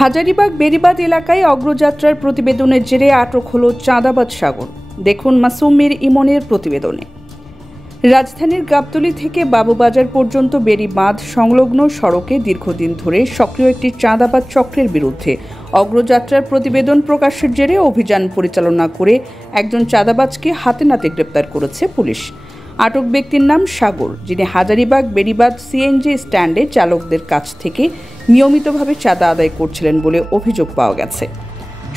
হাজারীবাগ বেড়িবাঁধ এলাকায় অগ্রযাত্রার প্রতিবেদনের জেরে আটক হল চাঁদাবাজ সাগর। দেখুন মাসুম মীর ইমনের প্রতিবেদনে। রাজধানীর গাবতলী থেকে বাবুবাজার পর্যন্ত বেড়িবাঁধ সংলগ্ন সড়কে দীর্ঘদিন ধরে সক্রিয় একটি চাঁদাবাজ চক্রের বিরুদ্ধে অগ্রযাত্রার প্রতিবেদন প্রকাশের জেরে অভিযান পরিচালনা করে একজন চাঁদাবাজকে হাতে নাতে গ্রেপ্তার করেছে পুলিশ। আটক ব্যক্তির নাম সাগর, যিনি হাজারীবাগ বেড়িবাঁধ সিএনজি স্ট্যান্ডে চালকদের কাছ থেকে নিয়মিতভাবে চাঁদা আদায় করছিলেন বলে অভিযোগ পাওয়া গেছে।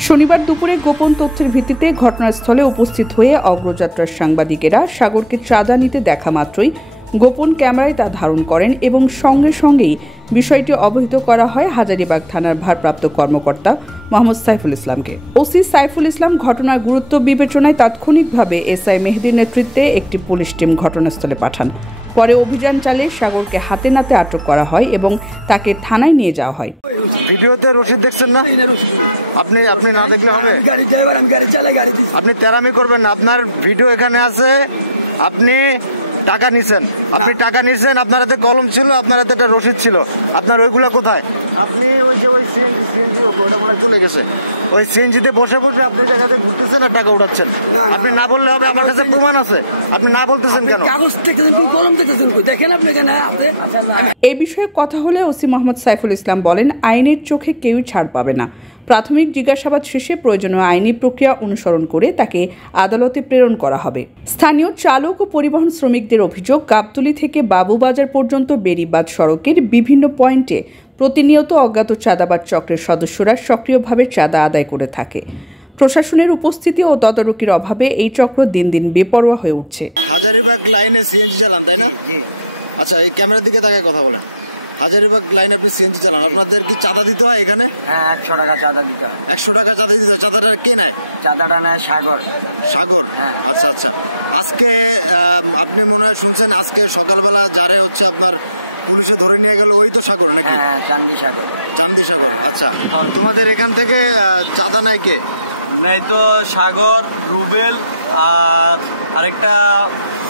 শনিবার দুপুরে গোপন তথ্যের ভিত্তিতে ঘটনাস্থলে উপস্থিত হয়ে অগ্রযাত্রার সাংবাদিকেরা সাগরকে চাঁদা নিতে দেখা মাত্রই গোপন ক্যামেরায় তা ধারণ করেন এবং সঙ্গে সঙ্গেই বিষয়টি অবহিত করা হয় হাজারীবাগ থানার ভারপ্রাপ্ত কর্মকর্তা মোহাম্মদ সাইফুল ইসলামকে। ওসি সাইফুল ইসলাম ঘটনার গুরুত্ব বিবেচনায় তাৎক্ষণিকভাবে এসআই মেহেদীর নেতৃত্বে একটি পুলিশ টিম ঘটনাস্থলে পাঠান। পরে অভিযান চালিয়ে সাগরকে হাতে নাতে আটক করা হয় এবং তাকে থানায় নিয়ে যাওয়া হয়। ভিডিওতে রশিদ দেখছেন না? আপনি না দেখলে হবে? আপনি তেরামি করবেন না। আপনার ভিডিও এখানে আছে। আপনি টাকা নিছেন, আপনার হাতে কলম ছিল, আপনার হাতে একটা রশিদ ছিল, আপনার ওইগুলা কোথায়? আপনি চলে গেছে ওই সিএনজিতে বসে আপনি টাকাতে ঘুরতেছেন আর টাকা উঠাচ্ছেন। আপনি না বললে হবে, আমার কাছে প্রমাণ আছে। আপনি না বলতেছেন কেন? এই বিষয়ে কথা হলে ওসি মোহাম্মদ সাইফুল ইসলাম বলেন, আইনের চোখে কেউই ছাড় পাবে না। প্রাথমিক জিজ্ঞাসাবাদ শেষে প্রয়োজনীয় আইনি প্রক্রিয়া অনুসরণ করে তাকে আদালতে প্রেরণ করা হবে। স্থানীয় চালক ও পরিবহন শ্রমিকদের অভিযোগ, গাবতলী থেকে বাবুবাজার পর্যন্ত বেড়িবাঁধ সড়কের বিভিন্ন পয়েন্টে প্রতিনিয়ত অজ্ঞাত চাঁদাবাজ চক্রের সদস্যরা সক্রিয়ভাবে চাঁদা আদায় করে থাকে। প্রশাসনের উপস্থিতি ও তদারকির অভাবে এই চক্র দিন দিন বেপরোয়া হয়ে উঠছে। হাজারীবাগ লাইনে সিএনজি চালান, তাই না? আচ্ছা, এই ক্যামেরার দিকে তাকায় কথা বলেন। হাজারীবাগ লাইনে আপনি সিএনজি চালান, আপনাদের কি চাঁদা দিতে হয় এখানে? হ্যাঁ, 100 টাকা চাঁদা দিতে হয়। 100 টাকা চাঁদা দিতে হয়। চাঁদাটা কে নেয়? চাঁদাটা নেয় সাগর। আচ্ছা আচ্ছা। আজকে আপনি মনে হয় শুনছেন, আজকে সকালবেলা যারে হচ্ছে আপনার পুলিশে ধরে নিয়ে গেল, ওই তো সাগর নাকি? হ্যাঁ, চান্দি সাগর। আচ্ছা, তোমাদের এখান থেকে চাঁদা নেয় কে? নেই তো সাগর, রুবেল, আর আরেকটা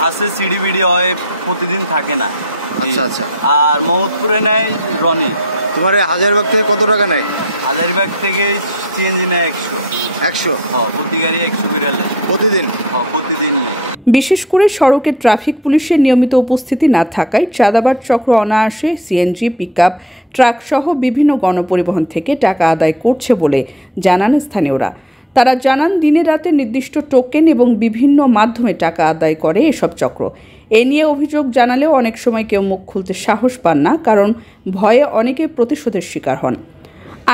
আছে সিডিবিডি, হয় প্রতিদিন থাকে না। আচ্ছা আচ্ছা। আর মোহাম্মদপুরে নেয় রনি। তোমার হাজারীবাগ থেকে কত টাকা নেয়? হাজারীবাগ থেকে সিএনজি নেয় 100। প্রতি গাড়ি 100 করে প্রতিদিন? প্রতিদিন। বিশেষ করে সড়কে ট্রাফিক পুলিশের নিয়মিত উপস্থিতি না থাকায় চাঁদাবাজ চক্র অনায়াসে সিএনজি, পিকআপ, ট্রাক সহ বিভিন্ন গণপরিবহন থেকে টাকা আদায় করছে বলে জানান স্থানীয়রা। তারা জানান, দিনে রাতে নির্দিষ্ট টোকেন এবং বিভিন্ন মাধ্যমে টাকা আদায় করে এসব চক্র। এ নিয়ে অভিযোগ জানালেও অনেক সময় কেউ মুখ খুলতে সাহস পান না, কারণ ভয়ে অনেকে প্রতিশোধের শিকার হন।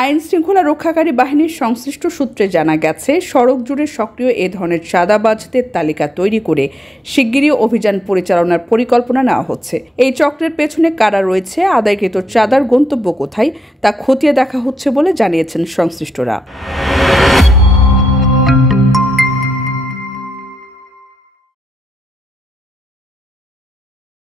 আইন শৃঙ্খলা রক্ষাকারী বাহিনীর সংশ্লিষ্ট সূত্রে জানা গেছে, সড়ক জুড়ে সক্রিয় এ ধরনের চাঁদাবাজদের তালিকা তৈরি করে শিগগিরই অভিযান পরিচালনার পরিকল্পনা নেওয়া হচ্ছে। এই চক্রের পেছনে কারা রয়েছে, আদায়কৃত চাঁদার গন্তব্য কোথায়, তা খতিয়ে দেখা হচ্ছে বলে জানিয়েছেন সংশ্লিষ্টরা।